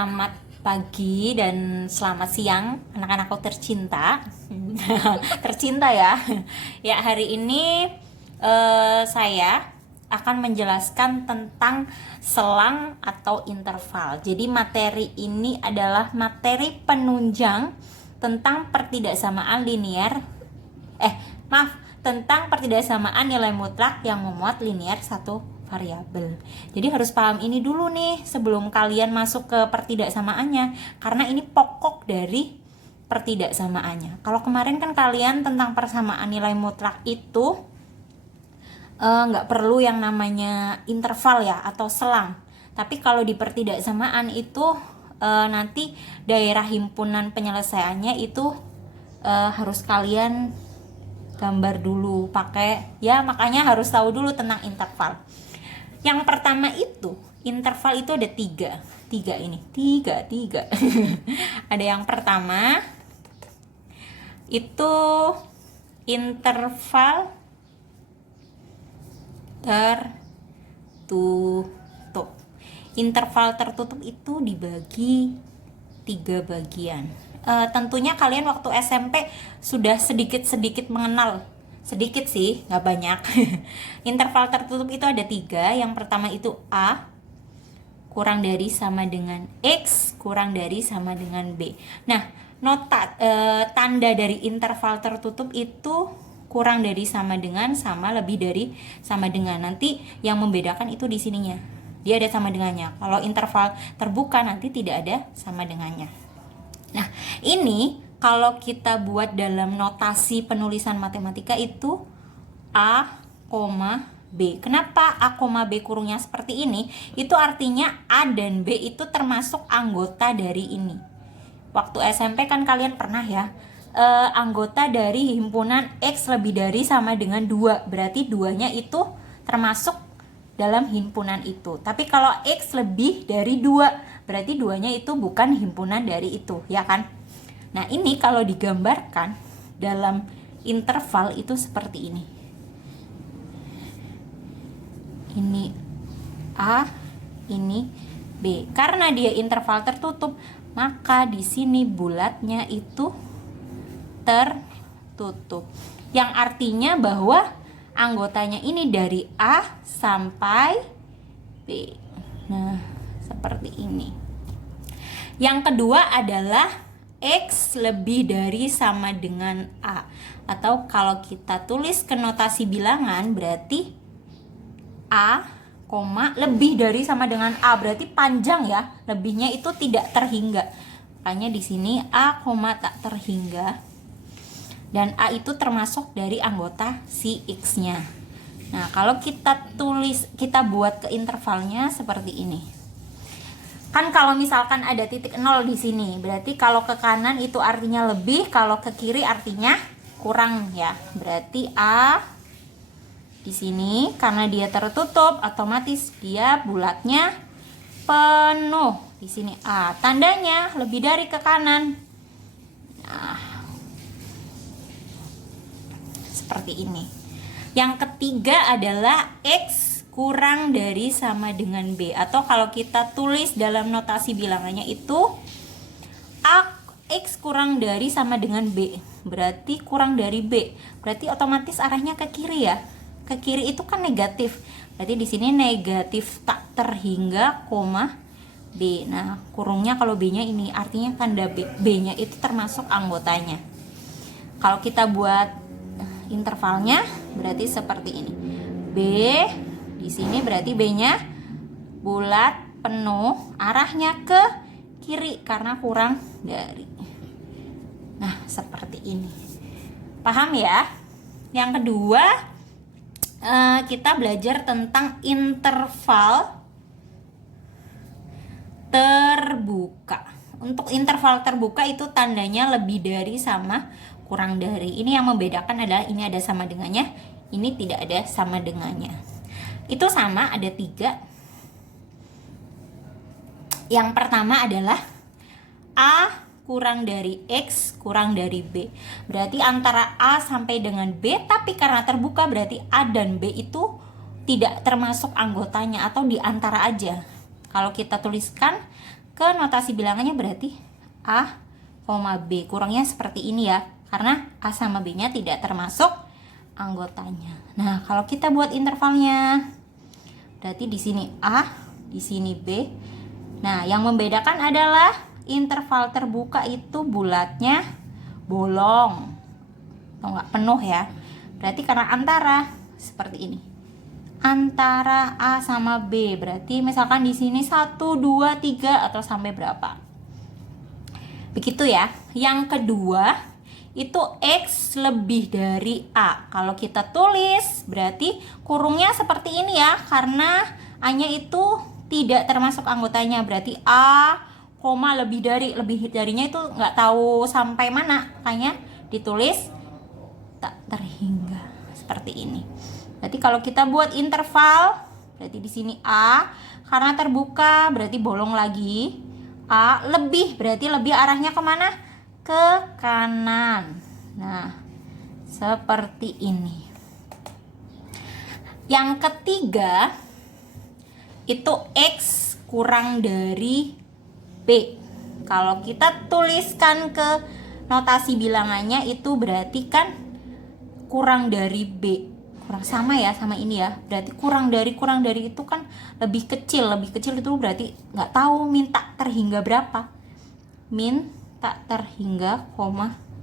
Selamat pagi dan selamat siang anak-anakku tercinta. Tercinta ya. Ya, hari ini saya akan menjelaskan tentang selang atau interval. Jadi materi ini adalah materi penunjang tentang pertidaksamaan linear tentang pertidaksamaan nilai mutlak yang memuat linear satu variabel. Jadi harus paham ini dulu nih sebelum kalian masuk ke pertidaksamaannya, karena ini pokok dari pertidaksamaannya. Kalau kemarin kan kalian tentang persamaan nilai mutlak itu nggak perlu yang namanya interval ya atau selang. Tapi kalau di pertidaksamaan itu nanti daerah himpunan penyelesaiannya itu harus kalian gambar dulu pakai, ya makanya harus tahu dulu tentang interval. Yang pertama itu interval itu ada tiga ada yang pertama itu interval tertutup. Interval tertutup itu dibagi 3 bagian. Tentunya kalian waktu SMP sudah sedikit mengenal, sedikit sih, nggak banyak. Interval tertutup itu ada 3. Yang pertama itu A kurang dari sama dengan X kurang dari sama dengan B. Nah, tanda dari interval tertutup itu kurang dari sama dengan, sama lebih dari sama dengan. Nanti yang membedakan itu di sininya, dia ada sama dengannya. Kalau interval terbuka nanti tidak ada sama dengannya. Nah, ini kalau kita buat dalam notasi penulisan matematika itu A, B. Kenapa A, B kurungnya seperti ini? Itu artinya A dan B itu termasuk anggota dari ini. Waktu SMP kan kalian pernah ya, anggota dari himpunan X lebih dari sama dengan 2. Berarti 2-nya itu termasuk dalam himpunan itu. Tapi kalau X lebih dari 2, berarti 2-nya itu bukan himpunan dari itu, ya kan? Nah, ini kalau digambarkan dalam interval itu seperti ini. Ini A, ini B. Karena dia interval tertutup, maka di sini bulatnya itu tertutup. Yang artinya bahwa anggotanya ini dari A sampai B. Nah, seperti ini. Yang kedua adalah X lebih dari sama dengan A. Atau kalau kita tulis ke notasi bilangan berarti A, lebih dari sama dengan A. Berarti panjang ya. Lebihnya itu tidak terhingga. Makanya di sini A, tak terhingga. Dan A itu termasuk dari anggota si X-nya. Nah, kalau kita buat ke intervalnya seperti ini. Kan kalau misalkan ada titik 0 di sini, berarti kalau ke kanan itu artinya lebih, kalau ke kiri artinya kurang ya. Berarti A di sini karena dia tertutup, otomatis dia bulatnya penuh. Di sini A, tandanya lebih dari ke kanan. Nah, seperti ini. Yang ketiga adalah X kurang dari sama dengan B, atau kalau kita tulis dalam notasi bilangannya itu X kurang dari sama dengan B, berarti kurang dari B, berarti otomatis arahnya ke kiri ya. Ke kiri itu kan negatif, berarti di sini negatif tak terhingga, B. Nah, kurungnya kalau B-nya ini artinya tanda B-nya itu termasuk anggotanya. Kalau kita buat intervalnya berarti seperti ini. B di sini berarti B-nya bulat penuh, arahnya ke kiri karena kurang dari. Nah, seperti ini. Paham ya? Yang kedua, kita belajar tentang interval terbuka. Untuk interval terbuka itu tandanya lebih dari sama kurang dari. Ini yang membedakan adalah ini ada sama dengannya, ini tidak ada sama dengannya. Itu sama, ada 3. Yang pertama adalah A kurang dari X kurang dari B. Berarti antara A sampai dengan B, tapi karena terbuka berarti A dan B itu tidak termasuk anggotanya atau di antara aja. Kalau kita tuliskan ke notasi bilangannya berarti A, B. Kurangnya seperti ini ya, karena A sama B-nya tidak termasuk anggotanya. Nah, kalau kita buat intervalnya, berarti di sini A, di sini B. Nah, yang membedakan adalah interval terbuka itu bulatnya bolong atau enggak penuh ya. Berarti karena antara seperti ini. Antara A sama B. Berarti misalkan di sini 1, 2, 3 atau sampai berapa. Begitu ya. Yang kedua itu X lebih dari A. Kalau kita tulis berarti kurungnya seperti ini ya, karena A-nya itu tidak termasuk anggotanya. Berarti A, lebih darinya itu nggak tahu sampai mana, makanya ditulis tak terhingga seperti ini. Berarti kalau kita buat interval, berarti di sini A, karena terbuka berarti bolong lagi. A lebih, berarti lebih arahnya kemana? Ke kanan. Nah, seperti ini. Yang ketiga itu X kurang dari B. Kalau kita tuliskan ke notasi bilangannya itu berarti kan kurang dari B. Kurang sama ya sama ini ya. Berarti kurang dari itu kan lebih kecil. Lebih kecil itu berarti nggak tahu minta terhingga berapa. Minta terhingga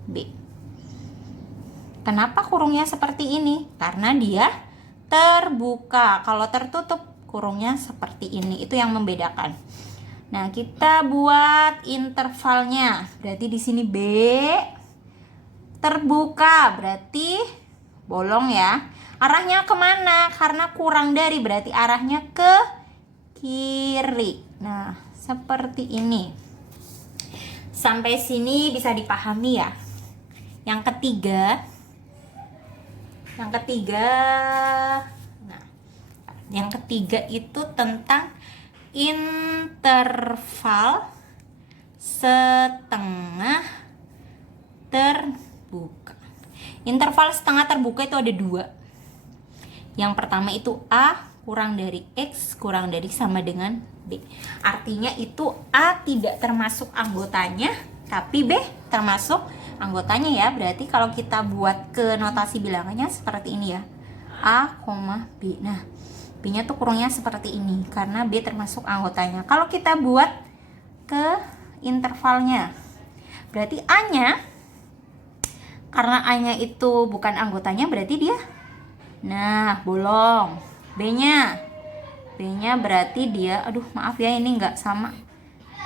B. Kenapa kurungnya seperti ini? Karena dia terbuka. Kalau tertutup kurungnya seperti ini. Itu yang membedakan. Nah, kita buat intervalnya. Berarti di sini B terbuka, berarti bolong ya. Arahnya kemana? Karena kurang dari, berarti arahnya ke kiri. Nah, seperti ini. Sampai sini bisa dipahami ya. Yang ketiga, nah, yang ketiga itu tentang interval setengah terbuka. Interval setengah terbuka itu ada dua. Yang pertama itu A kurang dari X kurang dari sama dengan B. Artinya itu A tidak termasuk anggotanya, tapi B termasuk anggotanya ya. Berarti kalau kita buat ke notasi bilangannya seperti ini ya. A, B. Nah, B-nya tuh kurungnya seperti ini karena B termasuk anggotanya. Kalau kita buat ke intervalnya, berarti A-nya, karena A-nya itu bukan anggotanya berarti dia, nah, bolong. B-nya berarti dia, maaf ya ini nggak sama.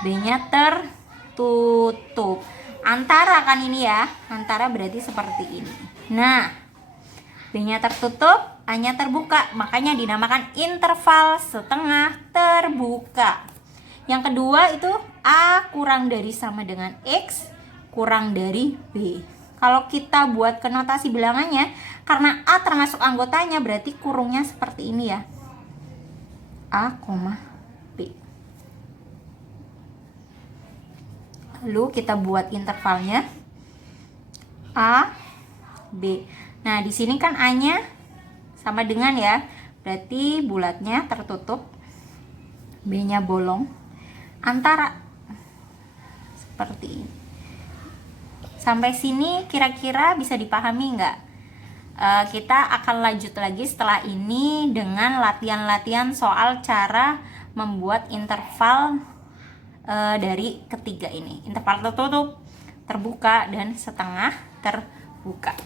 B-nya tertutup. Antara kan ini ya, antara berarti seperti ini. Nah, B-nya tertutup, A-nya terbuka, makanya dinamakan interval setengah terbuka. Yang kedua itu A kurang dari sama dengan X kurang dari B. Kalau kita buat ke notasi bilangannya, karena A termasuk anggotanya berarti kurungnya seperti ini ya. A, B. Lalu kita buat intervalnya A, B. Nah, di sini kan A-nya sama dengan ya. Berarti bulatnya tertutup. B-nya bolong. Antara. Seperti ini. Sampai sini kira-kira bisa dipahami nggak? Kita akan lanjut lagi setelah ini dengan latihan-latihan soal cara membuat interval dari ketiga ini. Interval tertutup, terbuka, dan setengah terbuka.